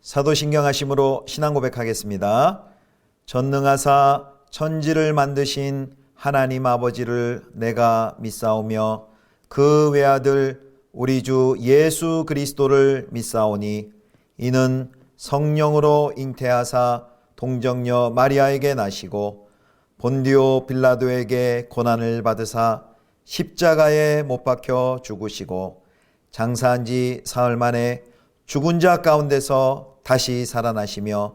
사도신경하심으로 신앙 고백하겠습니다. 전능하사 천지를 만드신 하나님 아버지를 내가 믿사오며 그 외아들 우리 주 예수 그리스도를 믿사오니 이는 성령으로 잉태하사 동정녀 마리아에게 나시고 본디오 빌라도에게 고난을 받으사 십자가에 못 박혀 죽으시고 장사한 지 사흘 만에 죽은 자 가운데서 다시 살아나시며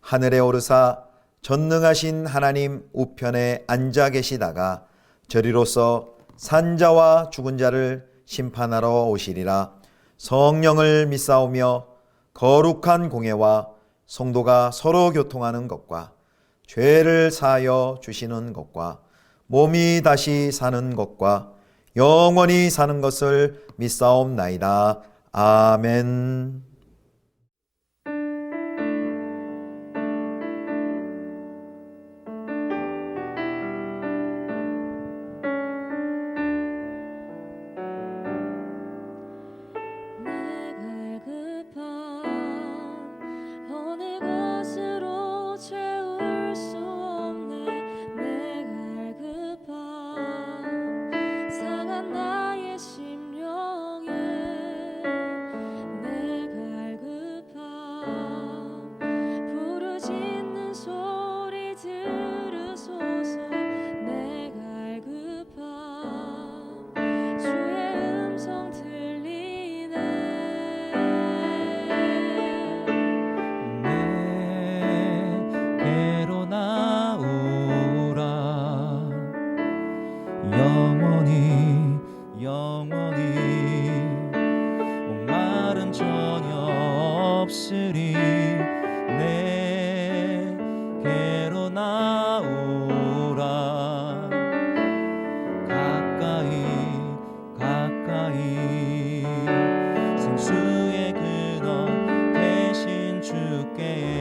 하늘에 오르사 전능하신 하나님 우편에 앉아 계시다가 저리로서 산자와 죽은 자를 심판하러 오시리라. 성령을 믿사오며 거룩한 공회와 성도가 서로 교통하는 것과 죄를 사하여 주시는 것과 몸이 다시 사는 것과 영원히 사는 것을 믿사옵나이다. 아멘. 목마른 전혀 없으리. 내게로 나오라. 가까이 생수의 근원 대신 주께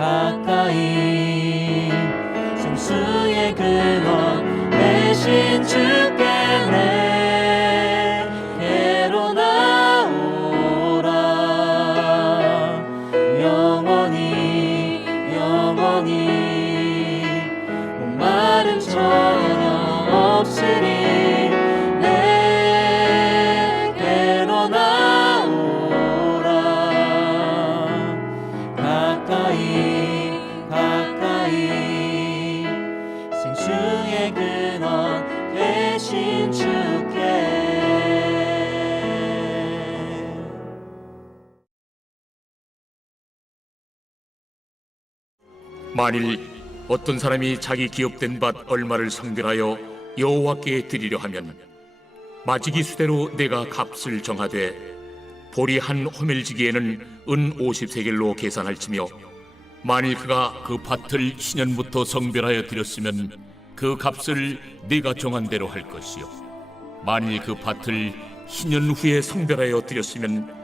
가까이 생수의 근원 대신 주께 내게로 나오라. 영원히 목마름 전혀 없으리. 내게로 나오라. 가까이 생수의 근원 대신 주께. 만일 어떤 사람이 자기 기업된 밭 얼마를 성별하여 여호와께 드리려 하면 마지기 수대로 내가 값을 정하되 보리 한 호멜지기에는 은 50세겔로 계산할지며 만일 그가 그 밭을 신년부터 성별하여 드렸으면 그 값을 네가 정한 대로 할 것이요 만일 그 밭을 신년 후에 성별하여 드렸으면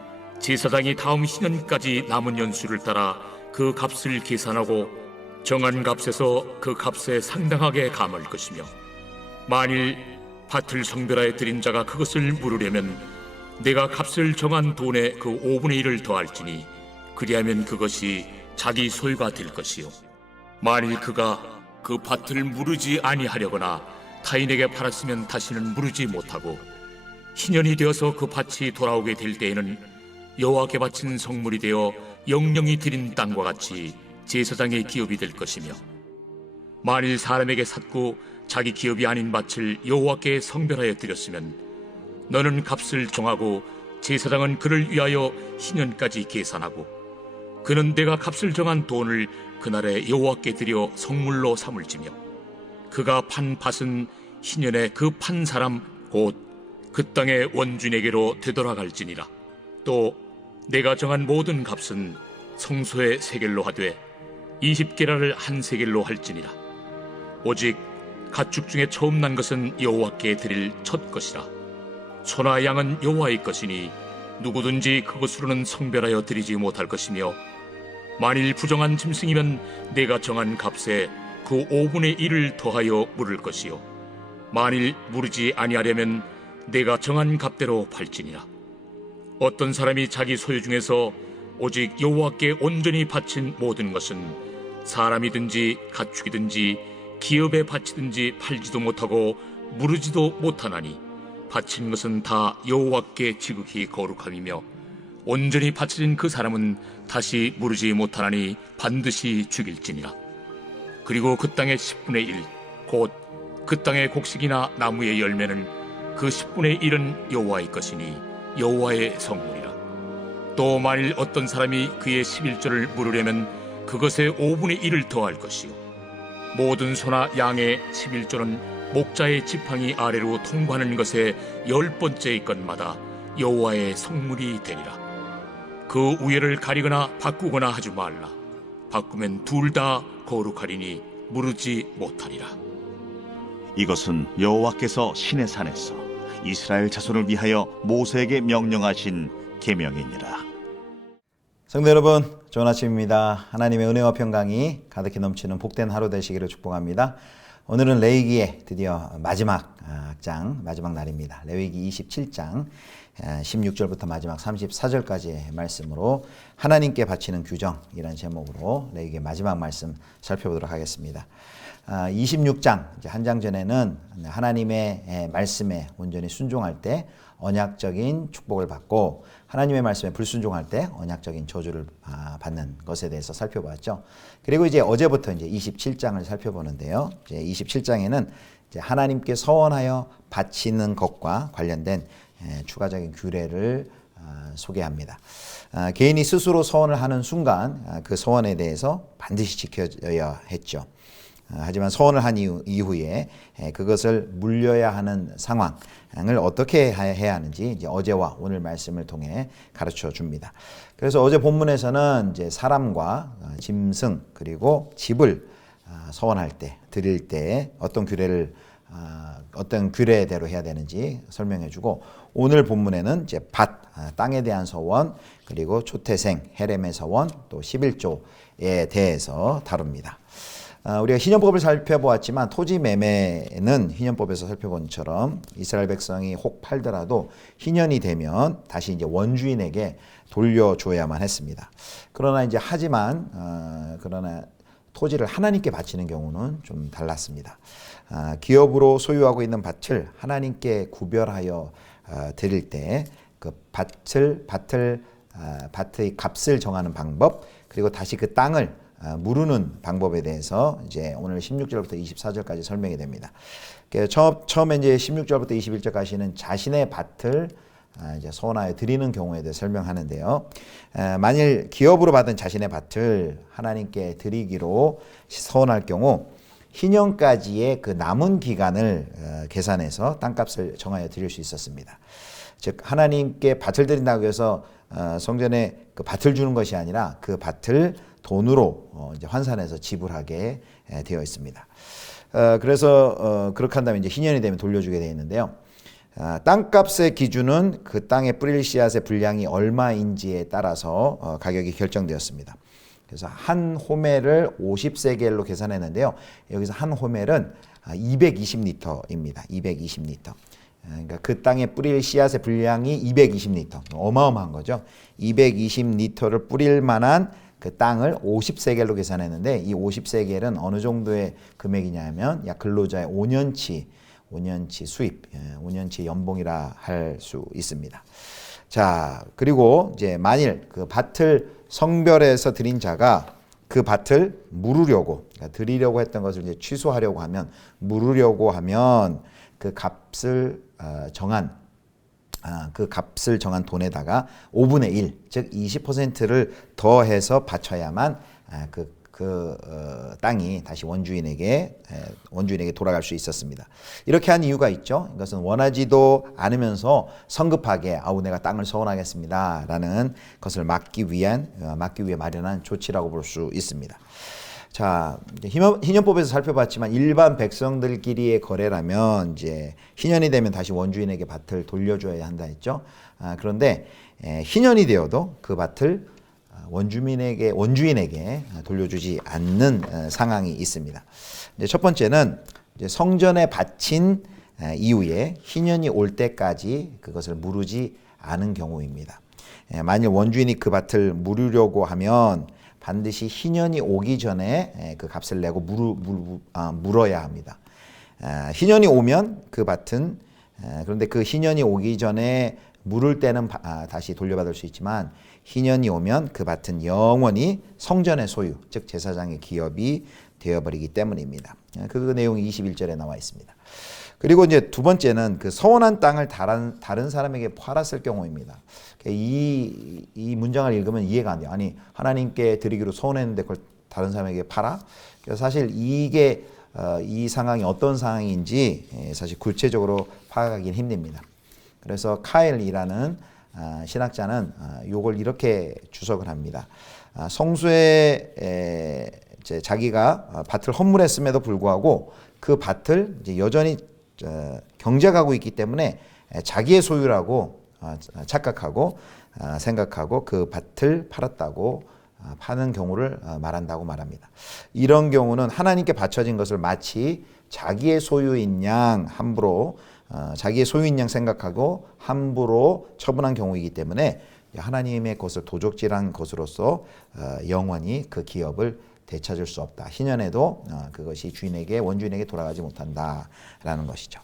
제사장이 다음 신년까지 남은 연수를 따라 그 값을 계산하고 정한 값에서 그 값에 상당하게 감할 것이며 만일 밭을 성별하여 드린 자가 그것을 물으려면 내가 값을 정한 돈의 그 5분의 1을 더할지니 그리하면 그것이 자기 소유가 될 것이요 만일 그가 그 밭을 무르지 아니하려거나 타인에게 팔았으면 다시는 무르지 못하고 신년이 되어서 그 밭이 돌아오게 될 때에는 여호와께 바친 성물이 되어 영령이 드린 땅과 같이 제사장의 기업이 될 것이며, 만일 사람에게 샀고 자기 기업이 아닌 밭을 여호와께 성별하여 드렸으면 너는 값을 정하고 제사장은 그를 위하여 희년까지 계산하고 그는 내가 값을 정한 돈을 그날에 여호와께 드려 성물로 삼을지며, 그가 판 밭은 희년에 그 판 사람 곧 그 땅의 원주인에게로 되돌아갈지니라. 또 내가 정한 모든 값은 성소의 세겔로 하되 20게라를 한 세겔로 할지니라. 오직 가축 중에 처음 난 것은 여호와께 드릴 첫 것이라. 소나 양은 여호와의 것이니 누구든지 그것으로는 성별하여 드리지 못할 것이며, 만일 부정한 짐승이면 내가 정한 값에 그 5분의 1을 더하여 물을 것이요, 만일 무르지 아니하려면 내가 정한 값대로 팔지니라. 어떤 사람이 자기 소유 중에서 오직 여호와께 온전히 바친 모든 것은 사람이든지 가축이든지 기업에 바치든지 팔지도 못하고 무르지도 못하나니, 바친 것은 다 여호와께 지극히 거룩함이며 온전히 바쳐진 그 사람은 다시 무르지 못하나니 반드시 죽일지니라. 그리고 그 땅의 10분의 1 곧 그 땅의 곡식이나 나무의 열매는 그 10분의 1은 여호와의 것이니 여호와의 성물이라. 또 만일 어떤 사람이 그의 11조를 물으려면 그것의 5분의 1을 더할 것이요, 모든 소나 양의 11조는 목자의 지팡이 아래로 통과하는 것의 10번째의 것마다 여호와의 성물이 되리라. 그 우열을 가리거나 바꾸거나 하지 말라. 바꾸면 둘 다 거룩하리니 무르지 못하리라. 이것은 여호와께서 시내 산에서 이스라엘 자손을 위하여 모세에게 명령하신 계명이니라. 성도 여러분, 좋은 아침입니다. 하나님의 은혜와 평강이 가득히 넘치는 복된 하루 되시기를 축복합니다. 오늘은 레위기의 드디어 마지막 장, 마지막 날입니다. 레위기 27장 16절부터 마지막 34절까지의 말씀으로 하나님께 바치는 규정이라는 제목으로 레위기의 마지막 말씀 살펴보도록 하겠습니다. 26장, 한 장 전에는 하나님의 말씀에 온전히 순종할 때 언약적인 축복을 받고 하나님의 말씀에 불순종할 때 언약적인 저주를 받는 것에 대해서 살펴보았죠. 그리고 이제 어제부터 이제 27장을 살펴보는데요. 이제 27장에는 이제 하나님께 서원하여 바치는 것과 관련된 추가적인 규례를 소개합니다. 개인이 스스로 서원을 하는 순간 그 서원에 대해서 반드시 지켜야 했죠. 하지만 서원을 한 이후에 그것을 물려야 하는 상황을 어떻게 해야 하는지 이제 어제와 오늘 말씀을 통해 가르쳐 줍니다. 그래서 어제 본문에서는 이제 사람과 짐승 그리고 집을 서원할 때, 드릴 때 어떤 규례대로 해야 되는지 설명해 주고, 오늘 본문에는 이제 땅에 대한 서원, 그리고 초태생, 헤렘의 서원, 또 11조에 대해서 다룹니다. 우리가 희년법을 살펴보았지만 토지 매매는 희년법에서 살펴본 것처럼 이스라엘 백성이 혹 팔더라도 희년이 되면 다시 이제 원주인에게 돌려줘야만 했습니다. 그러나 그러나 토지를 하나님께 바치는 경우는 좀 달랐습니다. 기업으로 소유하고 있는 밭을 하나님께 구별하여 드릴 때 그 밭의 값을 정하는 방법, 그리고 다시 그 땅을 무르는 방법에 대해서 이제 오늘 16절부터 24절까지 설명이 됩니다. 처음에 이제 16절부터 21절까지는 자신의 밭을 이제 서원하여 드리는 경우에 대해 설명하는데요. 만일 기업으로 받은 자신의 밭을 하나님께 드리기로 서원할 경우 희년까지의 그 남은 기간을 계산해서 땅값을 정하여 드릴 수 있었습니다. 즉 하나님께 밭을 드린다고 해서 성전에 그 밭을 주는 것이 아니라 그 밭을 돈으로 이제 환산해서 지불하게 되어 있습니다. 그래서 그렇게 한다면 이제 희년이 되면 돌려주게 되어 있는데요. 땅값의 기준은 그 땅에 뿌릴 씨앗의 분량이 얼마인지에 따라서 가격이 결정되었습니다. 그래서 한 호멜을 50세겔로 계산했는데요. 여기서 한 호멜은 220리터입니다. 220리터. 그러니까 그 땅에 뿌릴 씨앗의 분량이 220리터. 어마어마한 거죠. 220리터를 뿌릴 만한 그 땅을 50세겔로 계산했는데, 이 50세겔은 어느 정도의 금액이냐면 약 근로자의 5년치 수입, 5년치 연봉이라 할 수 있습니다. 자, 그리고 이제 만일 그 밭을 성별해서 드린 자가 그 밭을 물으려고, 그러니까 드리려고 했던 것을 이제 취소하려고 하면, 물으려고 하면 그 값을 정한 돈에다가 5분의 1, 즉 20%를 더해서 바쳐야만 땅이 다시 원주인에게 돌아갈 수 있었습니다. 이렇게 한 이유가 있죠. 이것은 원하지도 않으면서 성급하게 내가 땅을 서원하겠습니다라는 것을 막기 위해 마련한 조치라고 볼 수 있습니다. 자, 희년법에서 살펴봤지만 일반 백성들끼리의 거래라면 이제 희년이 되면 다시 원주인에게 밭을 돌려줘야 한다 했죠. 그런데 희년이 되어도 그 밭을 원주인에게 돌려주지 않는 상황이 있습니다. 이제 첫 번째는 이제 성전에 바친 이후에 희년이 올 때까지 그것을 무르지 않은 경우입니다. 만일 원주인이 그 밭을 무르려고 하면 반드시 희년이 오기 전에 그 값을 내고 물어야 합니다. 희년이 오면 그 밭은 그런데 그 희년이 오기 전에 물을 때는 다시 돌려받을 수 있지만 희년이 오면 그 밭은 영원히 성전의 소유, 즉 제사장의 기업이 되어버리기 때문입니다. 그 내용이 21절에 나와 있습니다. 그리고 이제 두 번째는 그 서원한 땅을 다른 사람에게 팔았을 경우입니다. 이 문장을 읽으면 이해가 안 돼요. 아니, 하나님께 드리기로 서원했는데 그걸 다른 사람에게 팔아? 그래서 사실 이게 이 상황이 어떤 상황인지 사실 구체적으로 파악하기는 힘듭니다. 그래서 카일이라는 신학자는 요걸 이렇게 주석을 합니다. 성수에 자기가 밭을 헌물했음에도 불구하고 그 밭을 이제 여전히 경작하고 있기 때문에 자기의 소유라고 착각하고 생각하고 그 밭을 팔았다고 파는 경우를 말한다고 말합니다. 이런 경우는 하나님께 바쳐진 것을 마치 자기의 소유인 양 함부로 자기의 소유인 양 생각하고 함부로 처분한 경우이기 때문에 하나님의 것을 도적질한 것으로서 영원히 그 기업을 되찾을 수 없다. 희년에도 그것이 원주인에게 돌아가지 못한다라는 것이죠.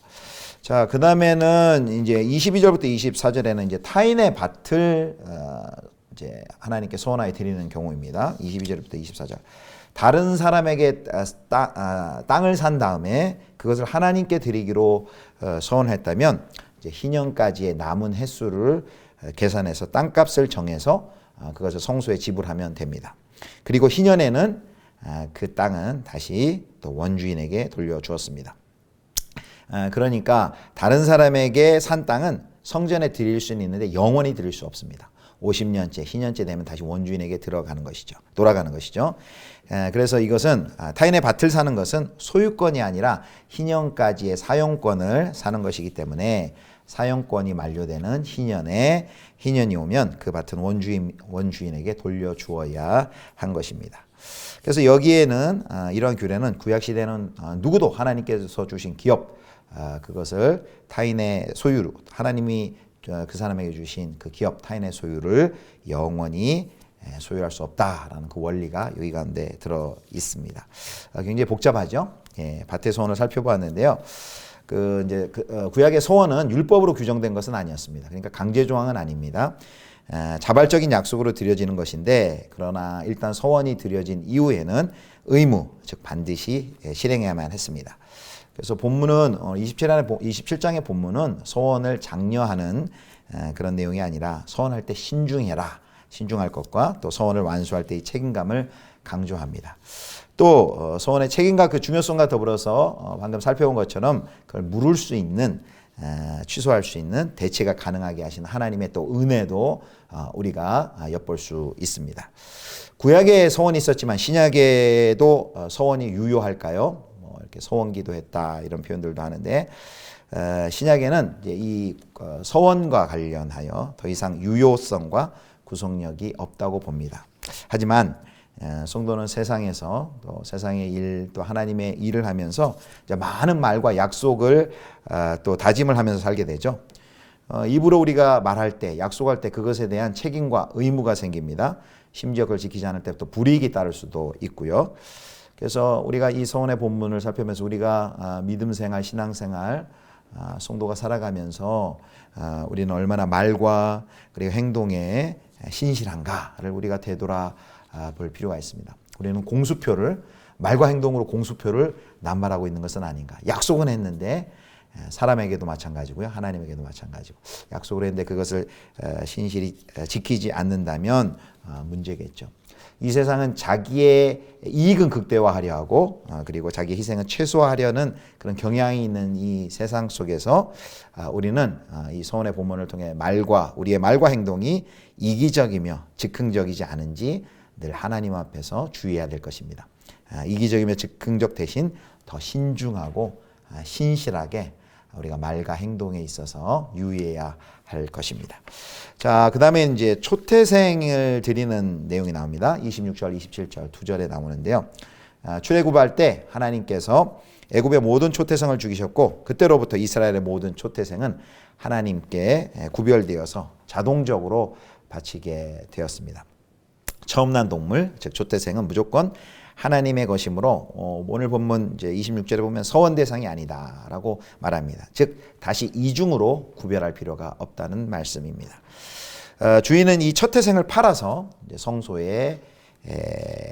자, 그 다음에는 이제 22절부터 24절에는 이제 타인의 밭을 이제 하나님께 서원하여 드리는 경우입니다. 22절부터 24절. 다른 사람에게 땅을 산 다음에 그것을 하나님께 드리기로 서원했다면 이제 희년까지의 남은 횟수를 계산해서 땅값을 정해서 그것을 성소에 지불하면 됩니다. 그리고 희년에는 그 땅은 다시 또 원주인에게 돌려주었습니다. 그러니까 다른 사람에게 산 땅은 성전에 드릴 수는 있는데 영원히 드릴 수 없습니다. 50년째, 희년째 되면 다시 원주인에게 돌아가는 것이죠. 그래서 이것은 타인의 밭을 사는 것은 소유권이 아니라 희년까지의 사용권을 사는 것이기 때문에 사용권이 만료되는 희년이 오면 그 밭은 원주인에게 돌려주어야 한 것입니다. 그래서 여기에는 이런 규례는 구약시대는 누구도 하나님께서 주신 기업 그것을 타인의 소유로 하나님이 그 사람에게 주신 그 기업 타인의 소유를 영원히 소유할 수 없다라는 그 원리가 여기 가운데 들어 있습니다. 굉장히 복잡하죠. 밭의 소원을 살펴보았는데요. 구약의 소원은 율법으로 규정된 것은 아니었습니다. 그러니까 강제 조항은 아닙니다. 자발적인 약속으로 드려지는 것인데 그러나 일단 소원이 드려진 이후에는 의무, 즉 반드시 실행해야만 했습니다. 그래서 본문은 27장의 본문은 소원을 장려하는 그런 내용이 아니라 소원할 때 신중할 것과 또 소원을 완수할 때의 책임감을 강조합니다. 또 소원의 책임과 그 중요성과 더불어서 방금 살펴본 것처럼 그걸 물을 수 있는 취소할 수 있는 대체가 가능하게 하신 하나님의 또 은혜도 우리가 엿볼 수 있습니다. 구약에 소원이 있었지만 신약에도 소원이 유효할까요? 이렇게 소원기도 했다 이런 표현들도 하는데 신약에는 이제 이 소원과 관련하여 더 이상 유효성과 구속력이 없다고 봅니다. 하지만 성도는 세상에서 또 세상의 일 또 하나님의 일을 하면서 이제 많은 말과 약속을 또 다짐을 하면서 살게 되죠. 입으로 우리가 말할 때 약속할 때 그것에 대한 책임과 의무가 생깁니다. 심지어 그걸 지키지 않을 때 또 불이익이 따를 수도 있고요. 그래서 우리가 이 서원의 본문을 살펴보면서 우리가 믿음 생활, 신앙 생활, 성도가 살아가면서 우리는 얼마나 말과 그리고 행동에 신실한가를 우리가 되돌아 볼 필요가 있습니다. 우리는 공수표를 말과 행동으로 공수표를 남발하고 있는 것은 아닌가. 약속은 했는데 사람에게도 마찬가지고요. 하나님에게도 마찬가지고. 약속을 했는데 그것을 신실히 지키지 않는다면 문제겠죠. 이 세상은 자기의 이익은 극대화하려 하고 그리고 자기 희생은 최소화하려는 그런 경향이 있는 이 세상 속에서 우리는 이 서원의 본문을 통해 우리의 말과 행동이 이기적이며 즉흥적이지 않은지 늘 하나님 앞에서 주의해야 될 것입니다. 이기적이며 즉흥적 대신 더 신중하고 신실하게 우리가 말과 행동에 있어서 유의해야 할 것입니다. 자, 그 다음에 이제 초태생을 드리는 내용이 나옵니다. 26절, 27절 두 절에 나오는데요. 출애굽할 때 하나님께서 애굽의 모든 초태생을 죽이셨고 그때로부터 이스라엘의 모든 초태생은 하나님께 구별되어서 자동적으로 바치게 되었습니다. 처음 난 동물, 즉 초태생은 무조건 하나님의 것이므로 오늘 본문 이제 26절에 보면 서원 대상이 아니다라고 말합니다. 즉 다시 이중으로 구별할 필요가 없다는 말씀입니다. 주인은 이 초태생을 팔아서 이제 성소에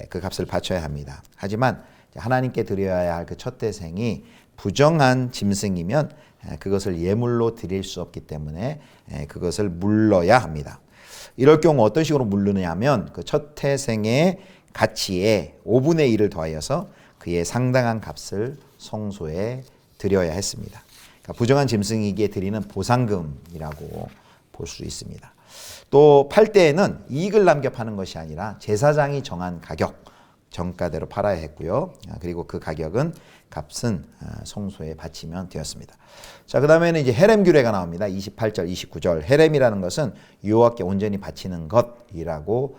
그 값을 바쳐야 합니다. 하지만 하나님께 드려야 할 그 초태생이 부정한 짐승이면 그것을 예물로 드릴 수 없기 때문에 그것을 물러야 합니다. 이럴 경우 어떤 식으로 물르느냐 하면 그 초태생의 가치에 5분의 1을 더하여서 그의 상당한 값을 성소에 드려야 했습니다. 그러니까 부정한 짐승이기에 드리는 보상금이라고 볼 수 있습니다. 또 팔 때에는 이익을 남겨 파는 것이 아니라 제사장이 정한 가격, 정가대로 팔아야 했고요. 그리고 그 값은 성소에 바치면 되었습니다. 자, 그 다음에는 이제 헤렘 규례가 나옵니다. 28절, 29절. 헤렘이라는 것은 여호와께 온전히 바치는 것이라고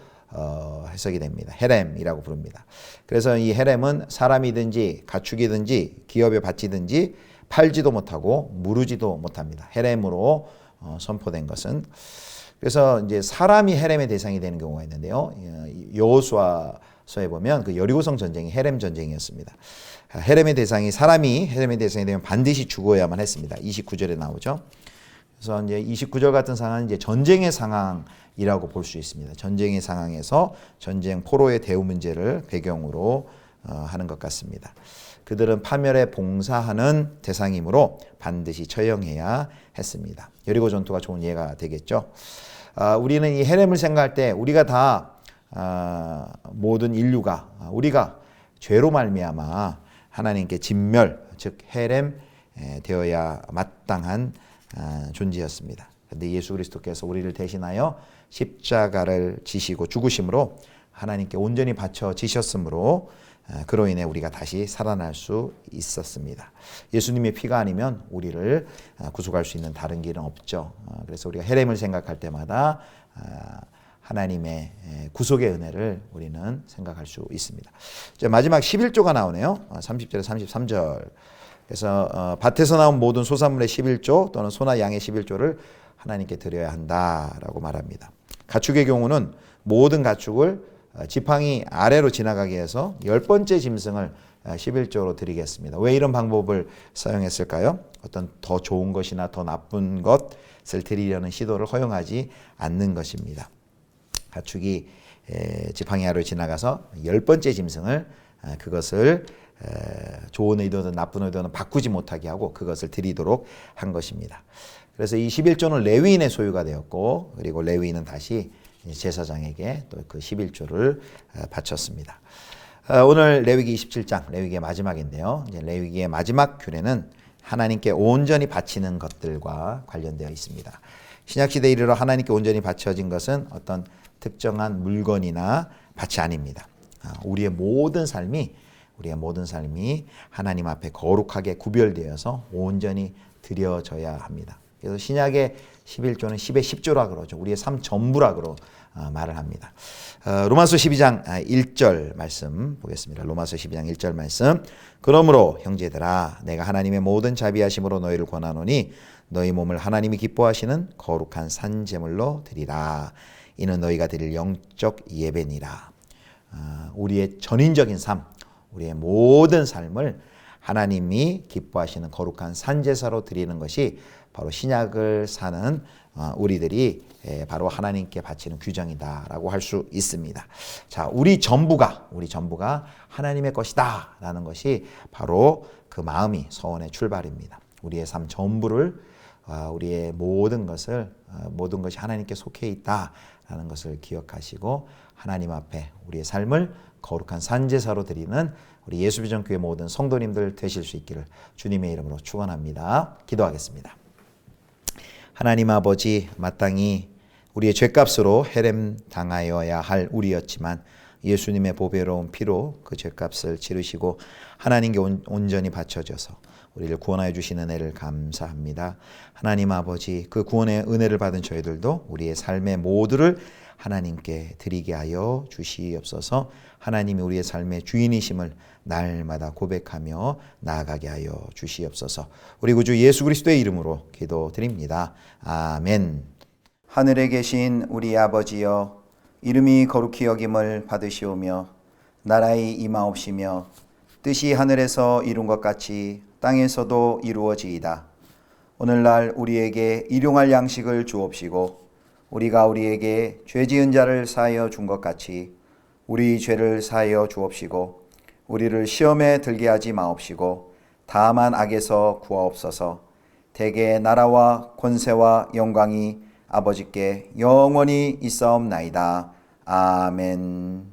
해석이 됩니다. 헤렘이라고 부릅니다. 그래서 이 헤렘은 사람이든지 가축이든지 기업에 바치든지 팔지도 못하고 무르지도 못합니다. 헤렘으로 선포된 것은 그래서 이제 사람이 헤렘의 대상이 되는 경우가 있는데요. 여호수아서에 보면 그 여리고성 전쟁이 헤렘 전쟁이었습니다. 사람이 헤렘의 대상이 되면 반드시 죽어야만 했습니다. 29절에 나오죠. 그래서 이제 29절 같은 상황은 이제 전쟁의 상황이라고 볼 수 있습니다. 전쟁의 상황에서 전쟁 포로의 대우 문제를 배경으로 하는 것 같습니다. 그들은 파멸에 봉사하는 대상이므로 반드시 처형해야 했습니다. 여리고 전투가 좋은 예가 되겠죠. 우리는 이 헤렘을 생각할 때 우리가 다 모든 인류가 우리가 죄로 말미암아 하나님께 진멸, 즉 헤렘 되어야 마땅한 존재였습니다. 그런데 예수 그리스도께서 우리를 대신하여 십자가를 지시고 죽으심으로 하나님께 온전히 바쳐지셨으므로 그로 인해 우리가 다시 살아날 수 있었습니다. 예수님의 피가 아니면 우리를 구속할 수 있는 다른 길은 없죠. 그래서 우리가 헤렘을 생각할 때마다 하나님의 구속의 은혜를 우리는 생각할 수 있습니다. 이제 마지막 11조가 나오네요. 30절에 33절. 그래서 밭에서 나온 모든 소산물의 11조 또는 소나 양의 11조를 하나님께 드려야 한다라고 말합니다. 가축의 경우는 모든 가축을 지팡이 아래로 지나가게 해서 10번째 짐승을 11조로 드리겠습니다. 왜 이런 방법을 사용했을까요? 어떤 더 좋은 것이나 더 나쁜 것을 드리려는 시도를 허용하지 않는 것입니다. 가축이 지팡이 아래로 지나가서 10번째 짐승을 그것을 좋은 의도든 나쁜 의도는 바꾸지 못하게 하고 그것을 드리도록 한 것입니다. 그래서 이 11조는 레위인의 소유가 되었고 그리고 레위인은 다시 제사장에게 또 그 11조를 바쳤습니다. 오늘 레위기 27장, 레위기의 마지막인데요. 이제 레위기의 마지막 규례는 하나님께 온전히 바치는 것들과 관련되어 있습니다. 신약시대에 이르러 하나님께 온전히 바쳐진 것은 어떤 특정한 물건이나 밭이 아닙니다. 우리의 모든 삶이 하나님 앞에 거룩하게 구별되어서 온전히 드려져야 합니다. 그래서 신약의 11조는 10의 10조라 그러죠. 우리의 삶 전부라 말을 합니다. 로마서 12장 1절 말씀 보겠습니다. 로마서 12장 1절 말씀. 그러므로 형제들아 내가 하나님의 모든 자비하심으로 너희를 권하노니 너희 몸을 하나님이 기뻐하시는 거룩한 산 제물로 드리라. 이는 너희가 드릴 영적 예배니라. 우리의 전인적인 삶, 우리의 모든 삶을 하나님이 기뻐하시는 거룩한 산제사로 드리는 것이 바로 신약을 사는 우리들이 바로 하나님께 바치는 규정이다라고 할 수 있습니다. 자, 우리 전부가 하나님의 것이다라는 것이 바로 그 마음이 서원의 출발입니다. 우리의 삶 전부를 우리의 모든 것이 하나님께 속해 있다라는 것을 기억하시고 하나님 앞에 우리의 삶을 거룩한 산제사로 드리는 우리 예수비전교회 모든 성도님들 되실 수 있기를 주님의 이름으로 축원합니다. 기도하겠습니다. 하나님 아버지, 마땅히 우리의 죄값으로 해렘 당하여야 할 우리였지만 예수님의 보배로운 피로 그 죄값을 치르시고 하나님께 온전히 바쳐져서 우리를 구원하여 주신 은혜를 감사합니다. 하나님 아버지, 그 구원의 은혜를 받은 저희들도 우리의 삶의 모두를 하나님께 드리게 하여 주시옵소서. 하나님이 우리의 삶의 주인이심을 날마다 고백하며 나아가게 하여 주시옵소서. 우리 구주 예수 그리스도의 이름으로 기도드립니다. 아멘. 하늘에 계신 우리 아버지여, 이름이 거룩히 여김을 받으시오며 나라의 임하옵시며 뜻이 하늘에서 이룬 것 같이 땅에서도 이루어지이다. 오늘날 우리에게 일용할 양식을 주옵시고 우리가 우리에게 죄 지은 자를 사하여 준 것 같이 우리 죄를 사하여 주옵시고 우리를 시험에 들게 하지 마옵시고 다만 악에서 구하옵소서. 대개 나라와 권세와 영광이 아버지께 영원히 있사옵나이다. 아멘.